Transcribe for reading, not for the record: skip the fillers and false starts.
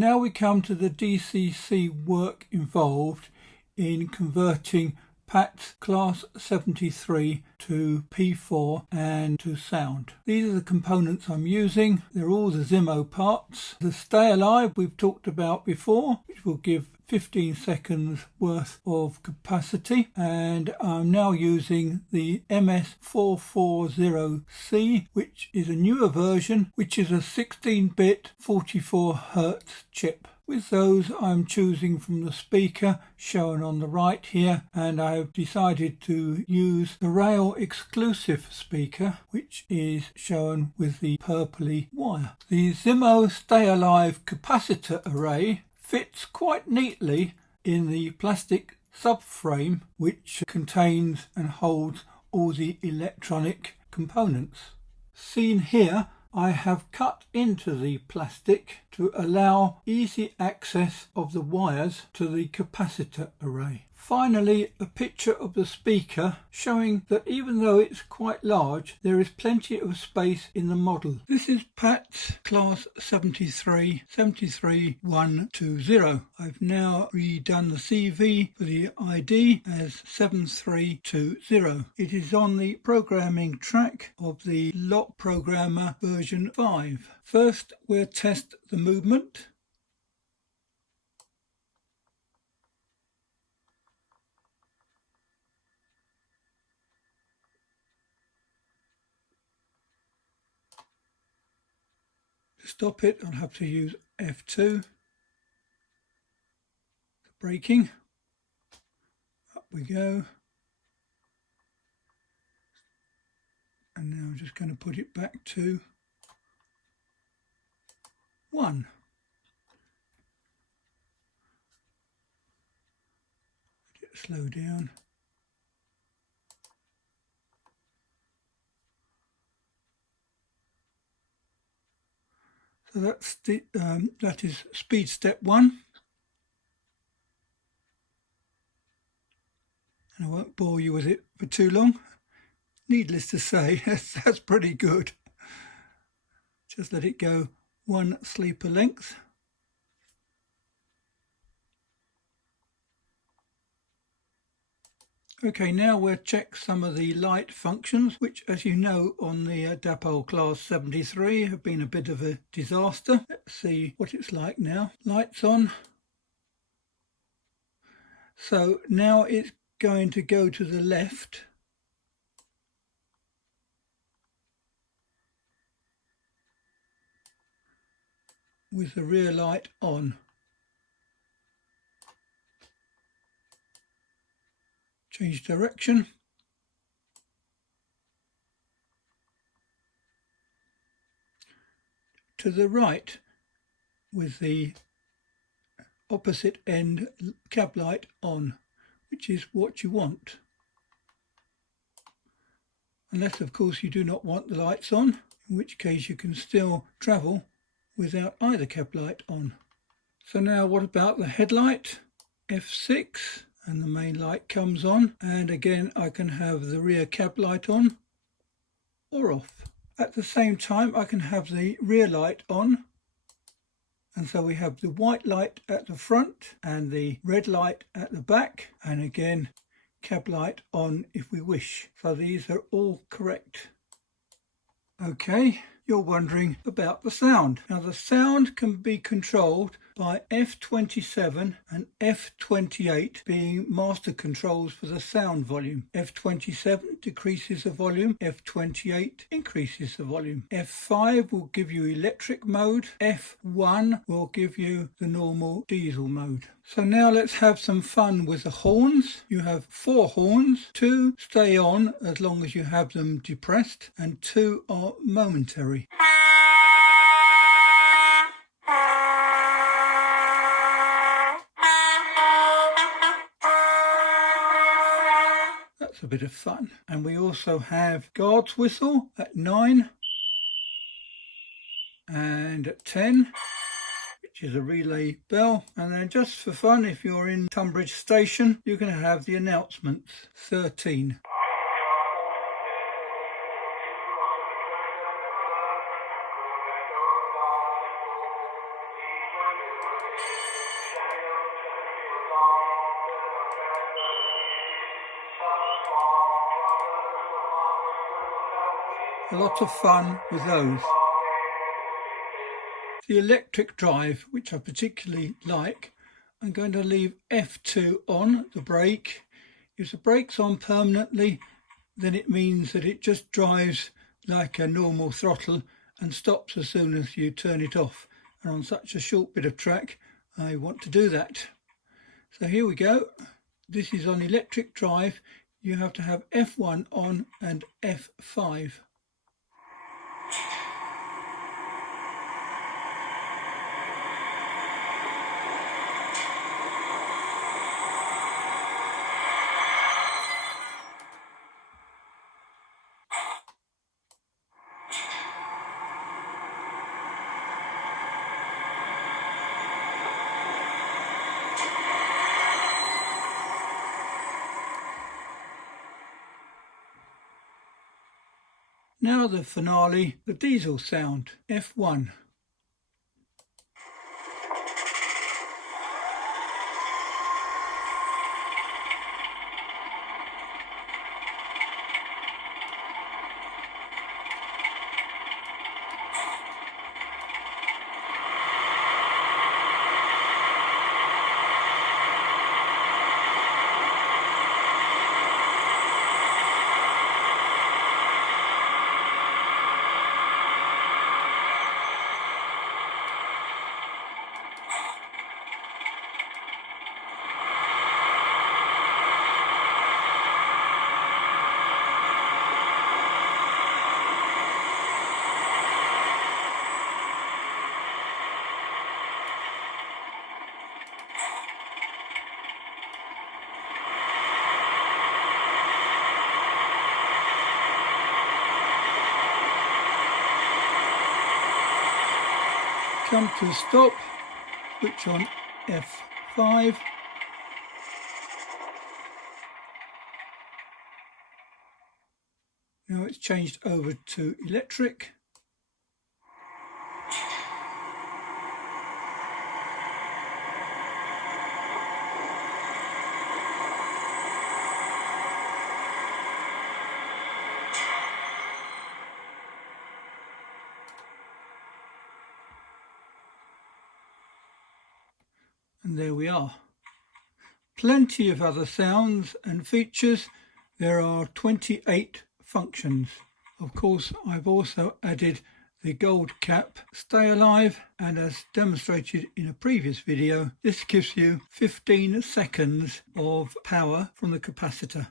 Now we come to the DCC work involved in converting PAT's Class 73 to P4 and to sound. These are the components I'm using. They're all the Zimo parts. The Stay Alive we've talked about before, which will give 15 seconds worth of capacity, and I'm now using the MS440C, which is a newer version, which is a 16-bit 44Hz chip. With those I'm choosing from the speaker shown on the right here, and I've decided to use the rail exclusive speaker, which is shown with the purpley wire. The Zimo Stay Alive capacitor array fits quite neatly in the plastic subframe, which contains and holds all the electronic components. Seen here, I have cut into the plastic to allow easy access of the wires to the capacitor array. Finally, a picture of the speaker showing that even though it's quite large, there is plenty of space in the model. This is PAT's Class 73 73120. I've now redone the CV for the ID as 7320. It is on the programming track of the Lot Programmer version 5. First, we'll test the movement. To stop it, I'll have to use F2. Braking. Up we go. And now I'm just going to put it back to 1. Let it slow down. So that's the that is speed step 1, and I won't bore you with it for too long. Needless to say, that's pretty good. Just let it go 1 sleeper length. Okay, now we'll check some of the light functions, which, as you know, on the Dapol Class 73 have been a bit of a disaster. Let's see what it's like now. Lights on. So now it's going to go to the left. With the rear light on. Change direction. To the right with the opposite end cab light on, which is what you want. Unless, of course, you do not want the lights on, in which case you can still travel without either cab light on. So now what about the headlight? F6. And the main light comes on, and again I can have the rear cab light on or off. At the same time I can have the rear light on, and so we have the white light at the front and the red light at the back, and again cab light on if we wish. So these are all correct. Okay, you're wondering about the sound. Now the sound can be controlled by F27 and F28 being master controls for the sound volume. F27 decreases the volume, F28 increases the volume. F5 will give you electric mode, F1 will give you the normal diesel mode. So now let's have some fun with the horns. You have 4 horns, 2 stay on as long as you have them depressed, and 2 are momentary. That's a bit of fun. And we also have guard's whistle at 9 and at 10, which is a relay bell. And then just for fun, if you're in Tunbridge Station, you can have the announcements, 13. A lot of fun with those. The electric drive, which I particularly like, I'm going to leave F2 on, the brake. If the brake's on permanently, then it means that it just drives like a normal throttle and stops as soon as you turn it off. And on such a short bit of track, I want to do that. So here we go. This is on electric drive. You have to have F1 on and F5. Now the finale, the diesel sound, F1. Come to a stop, switch on F5. Now it's changed over to electric. And there we are. Plenty of other sounds and features. There are 28 functions. Of course, I've also added the Goldcap Stay Alive, and as demonstrated in a previous video, this gives you 15 seconds of power from the capacitor.